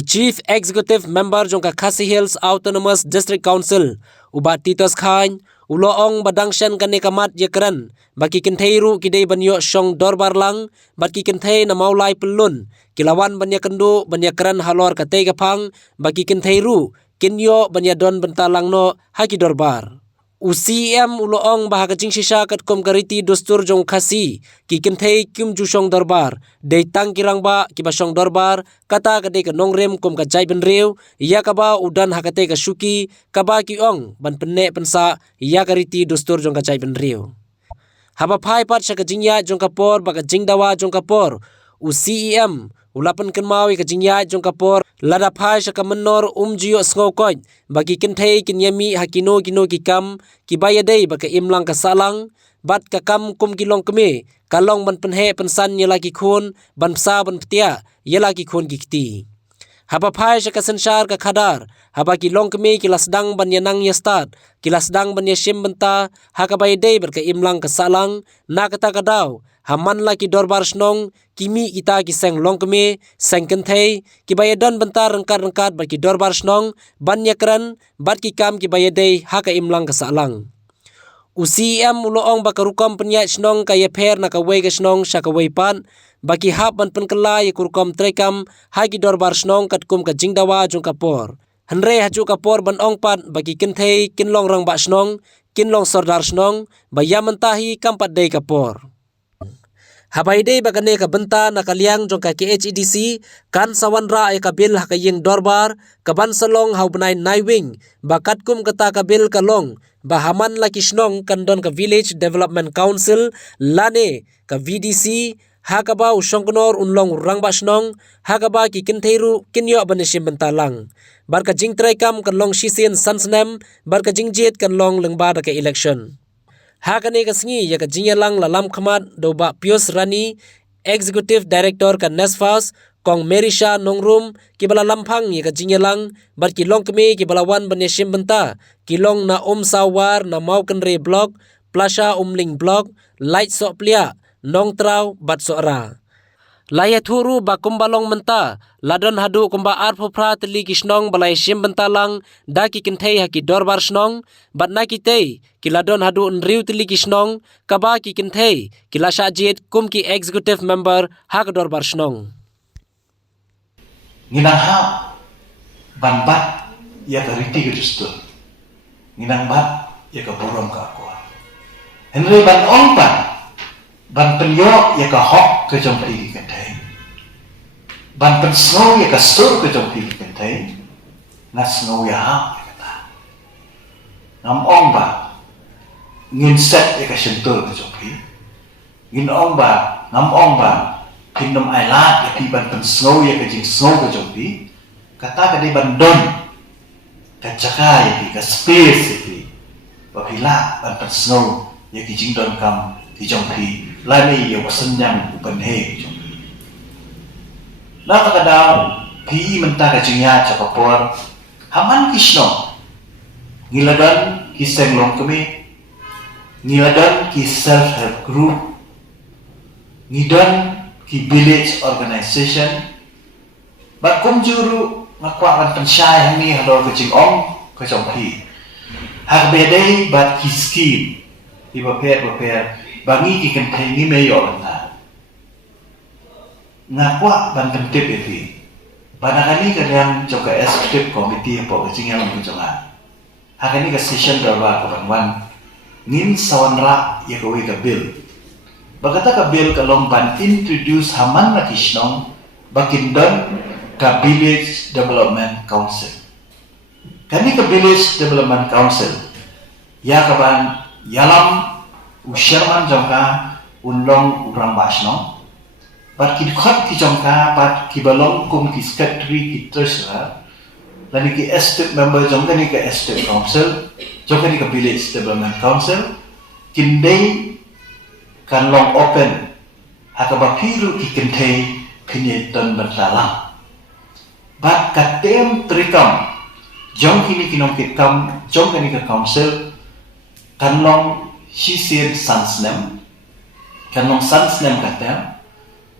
Chief Executive Member jongka Khasi Hills Autonomous District Council ubat Titos Khan uloong badangshan kane kamat yekran baki kenteiru kidei banyo shong dorbar lang baki kentei na maulai pelun kilawan banya kendu banya kran halor katei kapang baki kenteiru kinyo banya don bentalang no haki dorbar UCM uloong bahaga jing sisa kat kom kariti dostur jong khasi ki kentei kim ju shong dorbar dei tang kirang ba ki ba shong dorbar kata kadei ka nongrem kom ka jai ben reu ya ka ba udan hakate ka shuki ka ba ki ong ban penne pensa ya kariti dostur jong ka jai ben reu haba phai pat sha ka jingya jong ka por ba ka jingdawa jong ka por UCM ulapan kenmawi ka jingya jong ka por lada phai sha ka menor jio sngo koi bagi kentei kinyami hakino kino ki kam ki bayadei baka imlang ka salang bat ka kam kum kilong keme kalong ban penhe pensan yela ki khun ban psa ban ptia yela ki khun ki kti haba phai sha ka sensar ka khadar haba ki long keme ki lasdang ban yanang ya start ki lasdang ban ya shim benta haka bayadei berka imlang ka salang na kata kadaw haman la ki dorbar snong kimi kita ki seng long keme seng kentei ki bayadon bentar rengkat bagi dorbar snong ban yakran bat ki kam ki bayadei haka imlang ka salang UCM uloong bakarukam penyat snong kaya per na kawai ka snong sya kawai pan baki hap ban penkela ya kurukam trekam haki dorbar snong kat kum ka jingdawa jong kapor henre haju kapor ban ong pat bagi kentei kinlong rang ba snong kinlong sordar snong bayamentahi kampat dei kapor habaidei bagane ka benta na kaliang jong ka KHEDC kan sawanra ay kabil hakayeng dorbar kaban salong haubnay naiwing bakat kum kata kabil kalong bahaman laki snong kandon ka Village Development Council lane ka VDC hakaba usongkonor unlong rangba snong hakaba ki kinteiru kinyo banishim bentalang barka jingtrai kam kanlong shisin sansnem barka jingjit kanlong lengba ka election hakane ka sngi ya ka jinyalang lalam khamat doba Pius Rani Executive Director ka Nesfas kong Merisha Nongrum kibala lampang ya ka jinyalang bar kilong kemi kibalawan banyashim benta kilong na sawar na maukenre block plasha umling block light sok plia nong trau bat sora laya thuru ba kumbalong menta ladon hadu kumba arpho phra tli kisnong balai shim bentalang da ki kentei haki dorbar snong bat na ki tei ki ladon hadu nriu tli kisnong kaba ki kentei ki lasha jit kum ki executive member hak dorbar snong nginang ha ban bat ya ka riti ke justu nginang bat ya ka borom ka ko henry ban ong ban penyo ya ka hok ke jong pi kentei ban pen snow ya ka sur ke jong pi kentei na snow ya ha kata nam ong ba ngin set ya ka sentul ke jong pi ngin ong ba nam ong ba kingdom island ya pi ban pen snow ya ka jing snow ke jong pi kata ka di ban don ka jaka ya pi ka space ya pi ba pila ban pen snow ya ki jing don kam ki jong pi lani ya wasenyang bukan he na takadaw pi menta ka jingya chakapor haman kisno ngiladan ki senglong kami ngiladan ki self help group ngidan ki village organization ba kumjuru ngakwa kan pensyai hani halor ke jingong ke jong pi hak bedai bat ki scheme di baper bangi ki kentei ngi meyo banta ngakwa ban pentip evi banakani kadang joka executive committee po kecingnya mengunjungan hakani ka session darwa ka banwan ngin sawanra ya kowe ka bill bagata ka bill kalong ban introduce haman na kisnong bakindon ka village development council kani ka village development council ya kaban yalam Usherman jongka unlong urang basno pat ki khot ki jongka pat ki balong kum ki secretary ki treasurer lani ki estate member jongka ni ka estate council jongka ni ka village development council kindai kan long open hakaba piru ki kentei pinye don bertalang bat katem trikam jongki ni kinong kikam jongka ni ka council kan long she said sansnem kanong sansnem kata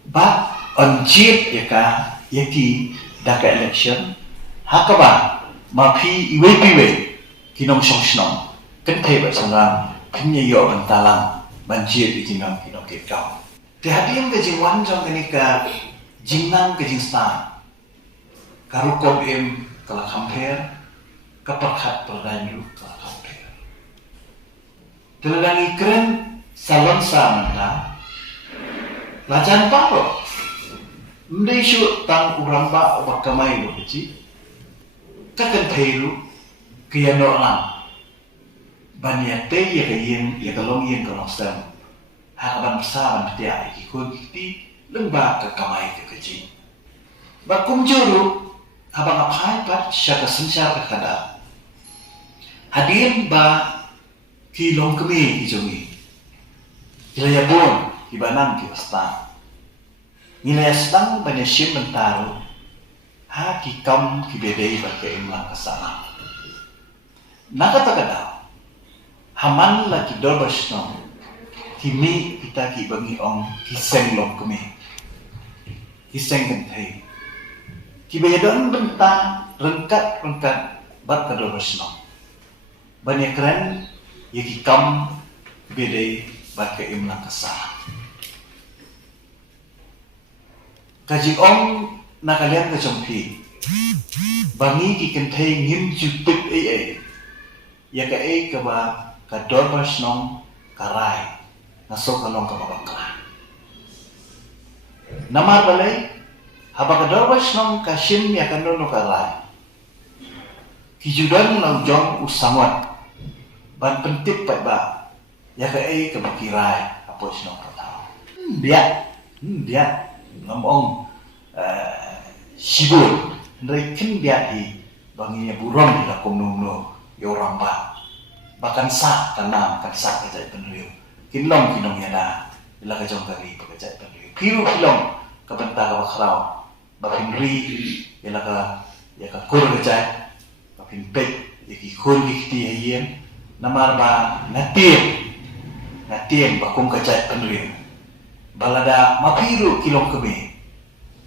ba on jit yaka yaki daka election hakaba mapi iwe piwe kinong song kan thei ba sangram pinye yo ban talang ban jie bi jingang kinong ke kau te hadiam ke jingwan jong kenika jingnang ke jingstan karukom em kala compare kapakat perdanyu kala compare telangi keren salon sa manta lajan paro mdei shu tang uramba bakamai lo kecil kakan theiru kiyano lang bania te ya kayin ya kalong yin kalong sam hakaban saban ptia ki ko kiti lengba ka kamai ke kecil bakum juru habang apai pat syaka sensya ka kada hadir ba ki long kemi ki jongi ilaya bon ki banang ki pasta nilai sedang banyak sim mentaru ha ki kam ki bedei ba ke imlang kasana nakata kada haman la ki dorbasno ki mi kita ki bangi ong ki seng long kemi ki seng kan thei ki bayadon benta rengkat bat ka dorbasno banyak keren ya ki kam bedei ba ke imlang kasana kaji om nakalian ke jompi bangi ki kenthei ngim jupit ya ka ka ba ka dorbas nong karai naso ka nong ka babakla namar balai haba ka dorbas nong ka shim ya ka nono karai ki judan nong jong usamot ban pentip pa ba ya ka ka bakirai apos nong ka dia ngomong sibur rekin biahi banginya buron di lakum nungno yorang ba bahkan sa tanam kan sa kajai penriu kinong yana ila ka jong kari kajai penriu piru kilong ka benta ka bakrao bakin ri ila ka ya ka kur kajai bakin pek ki kur ki hayen namar ba natiem bakum kajai penriu balada mapiru kilong kebe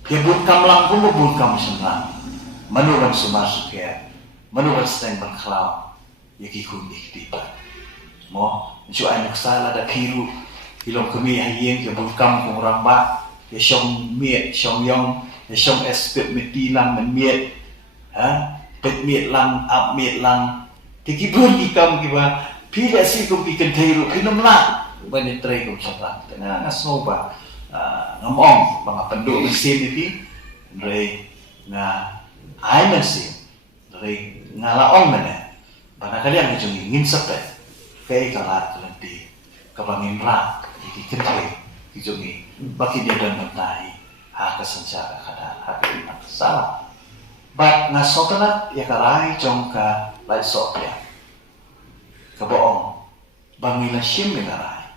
ya kam lang pun kam senang manuran sumasuk ya manuran sedang berkelau ya kikun diktipa mo ju anak sala da piru kilong kemi hayeng ya kam kung ramba ya syong miet syong yong ya syong espet meti lang men miet ha pet miet lang ap miet lang kikibun kikam kiba pila si kum piken theiru kinom lang banyak tray kum sabang tena nasoba ngomong mga penduk mesin ini dari nga ay mesin dari ngalaong mana bana kalian kejungi ngin sepe kay kalat kelenti kabangin ra kikitri kejungi baki dia dan mentai ha kesencara kada ha keiman salah bat ngasotanat ya karai jongka lai sopya kaboong bangila sim ngarai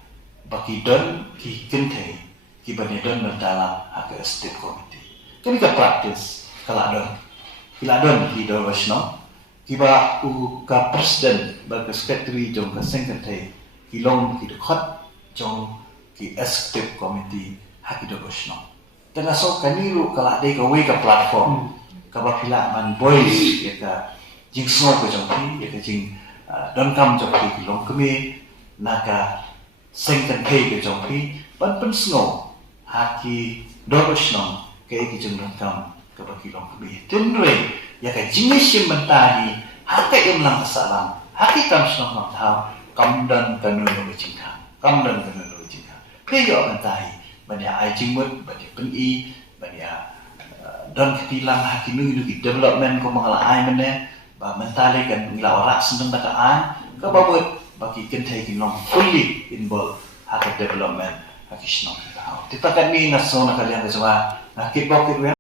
baki don kikintei kibanidan mendalam agak state committee. Kami ka practice kaladon ki dorwasno kiba u ka president ba ka secretary jong ka secretary kilong ki dokhat jong ki executive committee haki dorwasno. Tena so kaniru kala de ka we ka platform ka ba pila man boys ya ka jing so ko jong ki ya ka jing don kam jong ki kilong kami naka secretary ka jong ki ban pen snow haki dorosnong kay kijung kam kabaki long kabi tenre ya ka jingisim mentari haki imlang kasalam haki kam snong tau kamdan kanunu jingka peyo mentari banya ai jingmut banya peni banya don ketilang haki nu development ko mangala ai mene ba mentari kan ngila ora seneng ta an ka babut baki kentai kinong fully involved haki development haki snong kita kan ni naso na kalian semua nakit bokit